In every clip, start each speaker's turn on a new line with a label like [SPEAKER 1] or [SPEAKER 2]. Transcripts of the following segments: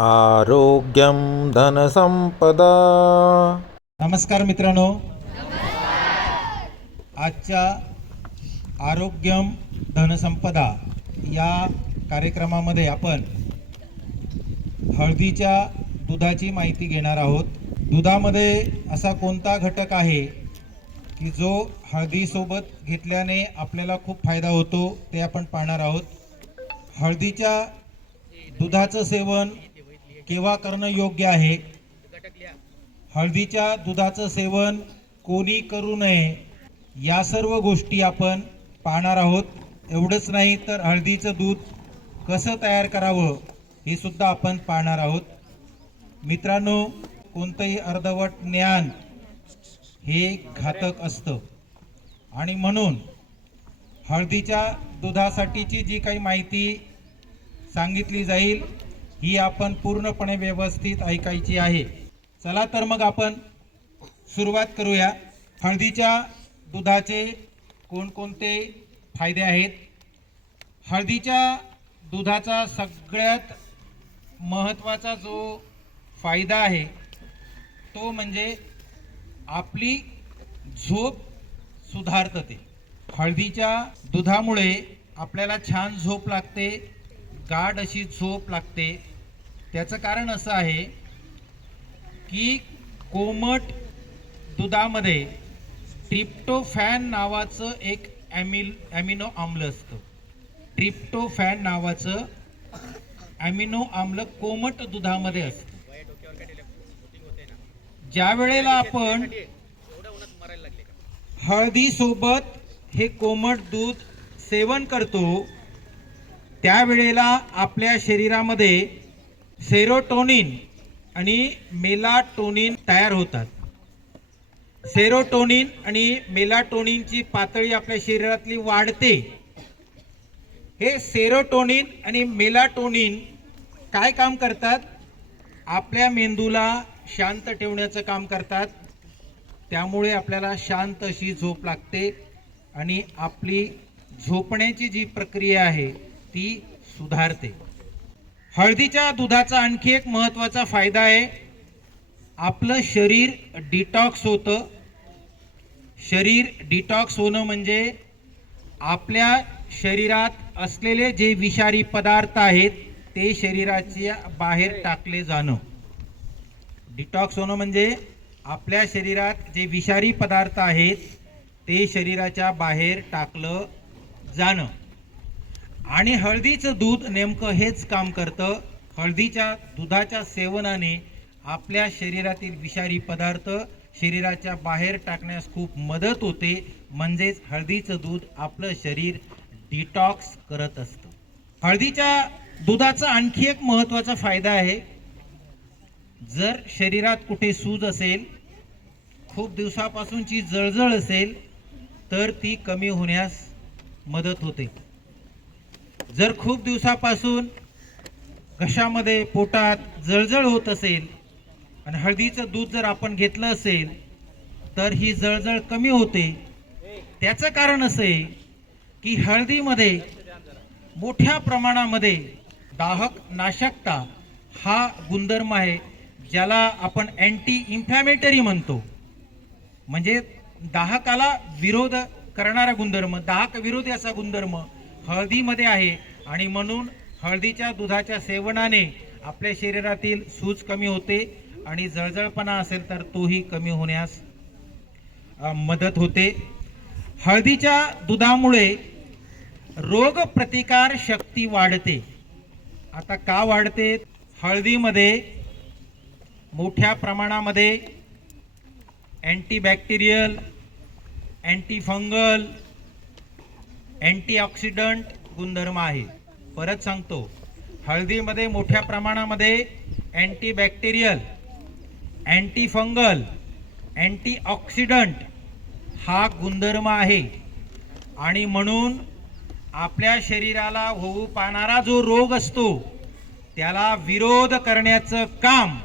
[SPEAKER 1] आरोग्यम धनसंपदा
[SPEAKER 2] नमस्कार मित्रांनो. आजच्या आरोग्यम धनसंपदा या कार्यक्रमामध्ये आपण हळदीच्या दुधाची माहिती घेणार आहोत. दुधामध्ये असा कोणता घटक आहे की जो हळदीसोबत घेतल्याने आपल्याला खूप फायदा होतो ते आपण पाहणार आहोत. हळदीच्या दुधाचं सेवन केव्हा करणं योग्य आहे? हळदीच्या दुधाचं सेवन कोणी करू नये? या सर्व गोष्टी आपण पाहणार आहोत. एवढंच नाही तर हळदीचं दूध कसं तयार करावं हे सुद्धा आपण पाहणार आहोत. मित्रांनो कोणतंही अर्धवट ज्ञान हे घातक असतं. आणि म्हणून हळदीच्या दुधासाठीची जी काही माहिती सांगितली जाईल ही आपण पूर्णपणे व्यवस्थित ऐकायची आहे. चला तर मग आपण सुरुवात करूया. हळदीच्या दुधाचे कोणकोणते फायदे आहेत? हळदीच्या दुधाचा सगळ्यात महत्त्वाचा जो फायदा आहे तो म्हणजे आपली झोप सुधारतं ते. हळदीच्या दुधामुळे आपल्याला छान झोप लागते गाढ अशी झोप लागते. त्याचं कारण असं आहे की कोमट दुधामध्ये ट्रिप्टोफॅन नावाचं एक ॲमिल ॲमिनो आम्ल असतं. ट्रिप्टोफॅन नावाचं ॲमिनो आम्ल कोमट दुधामध्ये असतं. ज्या वेळेला आपण हळदी सोबत हे कोमट दूध सेवन करतो त्यावेळेला आपल्या शरीरामध्ये सेरोटोनिन आणि मेलाटोनिन तयार होतात. सेरोटोनिन आणि मेलाटोनिनची पातळी आपल्या शरीरातली वाढते. हे सेरोटोनिन आणि मेलाटोनिन काय काम करतात? आपल्या मेंदूला शांत ठेवण्याचं काम करतात. त्यामुळे आपल्याला शांत अशी झोप लागते आणि आपली झोपण्याची जी प्रक्रिया आहे ती सुधारते. हळदीच्या दुधाचा आणखी एक महत्त्वाचा फायदा आहे. आपलं शरीर डिटॉक्स होतं. शरीर डिटॉक्स होणं म्हणजे आपल्या शरीरात असलेले जे विषारी पदार्थ आहेत ते शरीराच्या बाहेर टाकले जाणं. डिटॉक्स होणं म्हणजे आपल्या शरीरात जे विषारी पदार्थ आहेत ते शरीराच्या बाहेर टाकलं जाणं. आणि हळदीचं दूध नेमकं हेच काम करतं. हळदीच्या दुधाच्या सेवनाने आपल्या शरीरातील विषारी पदार्थ शरीराच्या बाहेर टाकण्यास खूप मदत होते. म्हणजेच हळदीचं दूध आपलं शरीर डिटॉक्स करत असतं. हळदीच्या दुधाचा आणखी एक महत्त्वाचा फायदा आहे. जर शरीरात कुठे सूज असेल खूप दिवसापासूनची जळजळ असेल तर ती कमी होण्यास मदत होते. जर खूप दिवसापासून घशामध्ये पोटात जळजळ होत असेल आणि हळदीचं दूध जर आपण घेतलं असेल तर ही जळजळ कमी होते. त्याचं कारण असं आहे की हळदीमध्ये मोठ्या प्रमाणामध्ये दाहक नाशकता हा गुणधर्म आहे ज्याला आपण अँटी इन्फ्लॅमेटरी म्हणतो. म्हणजे दाहकाला विरोध करणारा गुणधर्म दाहक विरोधी असा गुणधर्म हळदीमध्ये आहे. आणि म्हणून हळदीच्या दुधाच्या सेवनाने आपल्या शरीरातील सूज कमी होते आणि जळजळपणा असेल तर तोही कमी होण्यास मदत होते. हळदीच्या दुधामुळे रोग प्रतिकार शक्ती वाढते. आता का वाढते? हळदीमध्ये मोठ्या प्रमाणामध्ये अँटीबॅक्टेरियल अँटीफंगल अँटीऑक्सिडंट गुणधर्म आहे. परत सांगतो. हळदीमध्ये मोठ्या प्रमाणामध्ये अँटीबॅक्टेरियल अँटीफंगल अँटीऑक्सिडंट हा गुणधर्म आहे. आणि म्हणून आपल्या शरीराला होऊ पाहणारा जो रोग असतो त्याला विरोध करण्याचं काम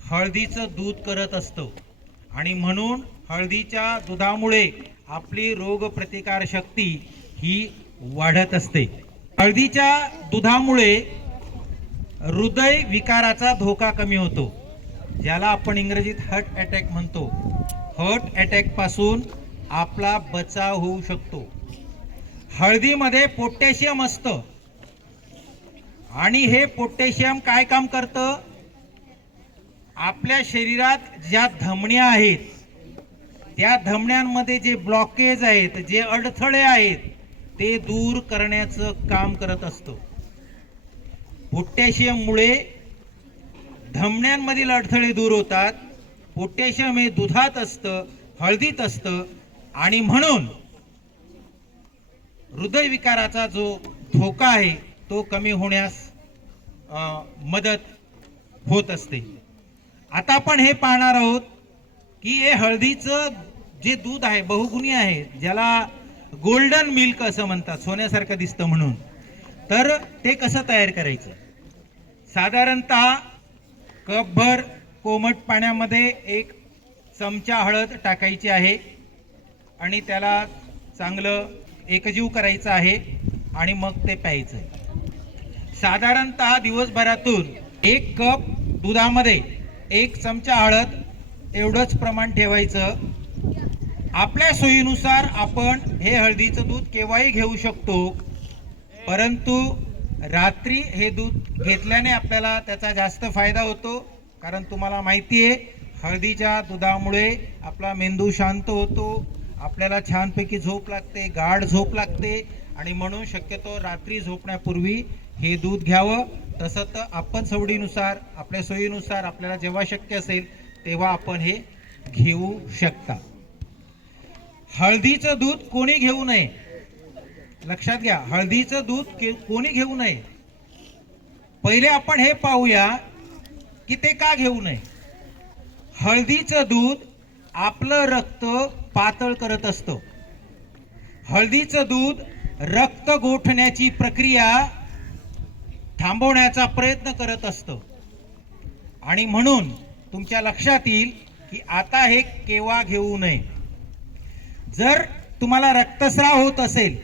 [SPEAKER 2] हळदीचं दूध करत असतं. आणि म्हणून हळदीच्या दुधामुळे आपली रोगप्रतिकार शक्ती ही वाढत असते. हळदीच्या दुधामुळे हृदय विकाराचा धोका कमी होतो ज्याला आपण इंग्रजीत हर्ट अटॅक म्हणतो. हर्ट अटॅकपासून आपला बचाव होऊ शकतो. हळदीमध्ये पोटॅशियम असतं. आणि हे पोटॅशियम काय काम करतं? आपल्या शरीरात ज्या धमण्या आहेत त्या धमण्यांमध्ये जे ब्लॉकेज आहेत जे अडथळे आहेत ते दूर करण्याचं काम करत असतो. पोटॅशियममुळे धमण्यांमधील अडथळे दूर होतात पोटॅशियम हे दुधात असतं हळदीत असतं आणि म्हणून हृदयविकाराचा जो धोका आहे तो कमी होण्यास मदत होत असते. आता आपण हे पाहणार आहोत की हे हळदीचं जे दूध आहे बहुगुणी आहे ज्याला गोल्डन मिल्क असं म्हणतात सोन्यासारखं दिसतं म्हणून. तर ते कसं तयार करायचं? साधारणतः कपभर कोमट पाण्यामध्ये एक चमचा हळद टाकायची आहे आणि त्याला चांगलं एकजीव करायचं आहे आणि मग ते प्यायचं आहे. साधारणतः दिवसभरातून एक कप दुधामध्ये एक चमचा हळद एवढंच प्रमाण ठेवायचं आपल्या सोयीनुसार आपण हे हळदीचं दूध केव्हाही घेऊ शकतो परंतु रात्री हे दूध घेतल्याने आपल्याला त्याचा जास्त फायदा होतो. कारण तुम्हाला माहिती आहे हळदीच्या दुधामुळे आपला मेंदू शांत होतो आपल्याला छानपैकी झोप लागते गाढ झोप लागते आणि म्हणून शक्यतो रात्री झोपण्यापूर्वी हे दूध घ्यावं. तसं तर आपण सवडीनुसार आपल्या सोयीनुसार आपल्याला जेव्हा शक्य असेल तेव्हा आपण हे घेऊ शकता. हळदीचं दूध कोणी घेऊ नये? लक्षात घ्या हळदीचं दूध कोणी घेऊ नये? पहिले आपण हे पाहूया की ते का घेऊ नये? हळदीचं दूध आपलं रक्त पातळ करत असतं. हळदीचं दूध रक्त गोठण्याची प्रक्रिया थांबवण्याचा प्रयत्न करत असतं. आणि म्हणून तुमच्या लक्षात येईल की आता हे केव्हा घेऊ नये. जर तुम्हाला रक्तस्राव होत असेल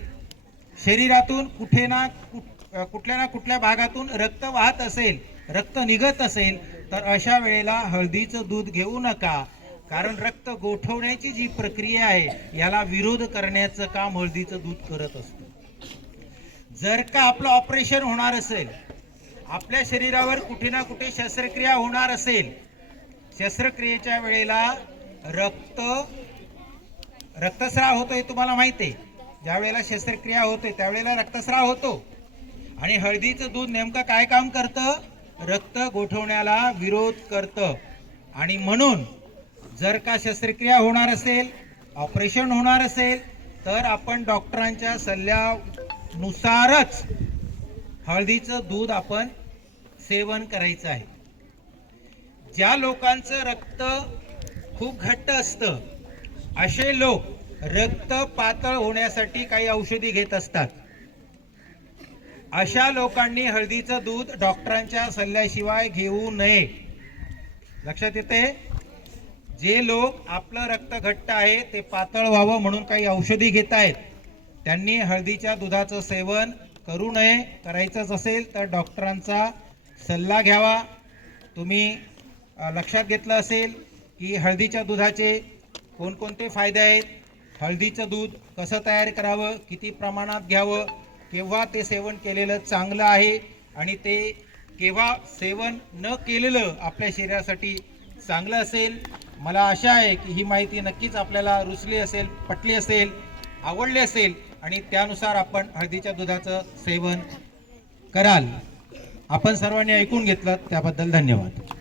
[SPEAKER 2] शरीरातून कुठे ना कुठ- कुठल्या ना कुठल्या भागातून रक्त वाहत असेल रक्त निघत असेल तर अशा वेळेला हळदीचं दूध घेऊ नका. कारण रक्त गोठवण्याची जी प्रक्रिया आहे याला विरोध करण्याचं काम हळदीचं दूध करत असतं. जर का आपलं ऑपरेशन होणार असेल आपल्या शरीरावर कुठे ना कुठे शस्त्रक्रिया होणार असेल शस्त्रक्रियेच्या वेळेला रक्त रक्तस्राव होतो हे तुम्हाला माहिती आहे. ज्या वेळेला शस्त्रक्रिया होते त्यावेळेला रक्तस्राव होतो. आणि हळदीचं दूध नेमकं काय काम करतं? रक्त गोठवण्याला विरोध करतं. आणि म्हणून जर का शस्त्रक्रिया होणार असेल ऑपरेशन होणार असेल तर आपण डॉक्टरांच्या सल्ल्यानुसारच हळदीचं दूध आपण सेवन करायचं आहे. ज्या लोकांचं रक्त खूप घट्ट असतं असे लोक रक्त पातळ होण्यासाठी काही औषधी घेत असतात. अशा लोकांनी हळदीचं दूध डॉक्टरांच्या सल्ल्याशिवाय घेऊ नये. लक्षात येते जे लोक आपलं रक्त घट्ट आहे ते पातळ व्हावं म्हणून काही औषधी घेत आहेत. त्यांनी हळदीच्या दुधाचं सेवन करू नये. करायचंच असेल तर डॉक्टरांचा सल्ला घ्यावा. तुम्ही लक्षात घेतलं असेल की हळदीच्या दुधाचे कोणकोणते फायदे आहेत? हळदीचं दूध कसं तयार करावं? किती प्रमाणात घ्यावं? केव्हा ते सेवन केलेलं चांगलं आहे? आणि ते केव्हा सेवन न केलेलं आपल्या शरीरासाठी चांगलं असेल? मला आशा आहे की ही माहिती नक्कीच आपल्याला रुचली असेल पटली असेल आवडली असेल आणि त्यानुसार आपण हळदीच्या दुधाचं सेवन कराल. आपण सर्वांनी ऐकून घेतलं त्याबद्दल धन्यवाद.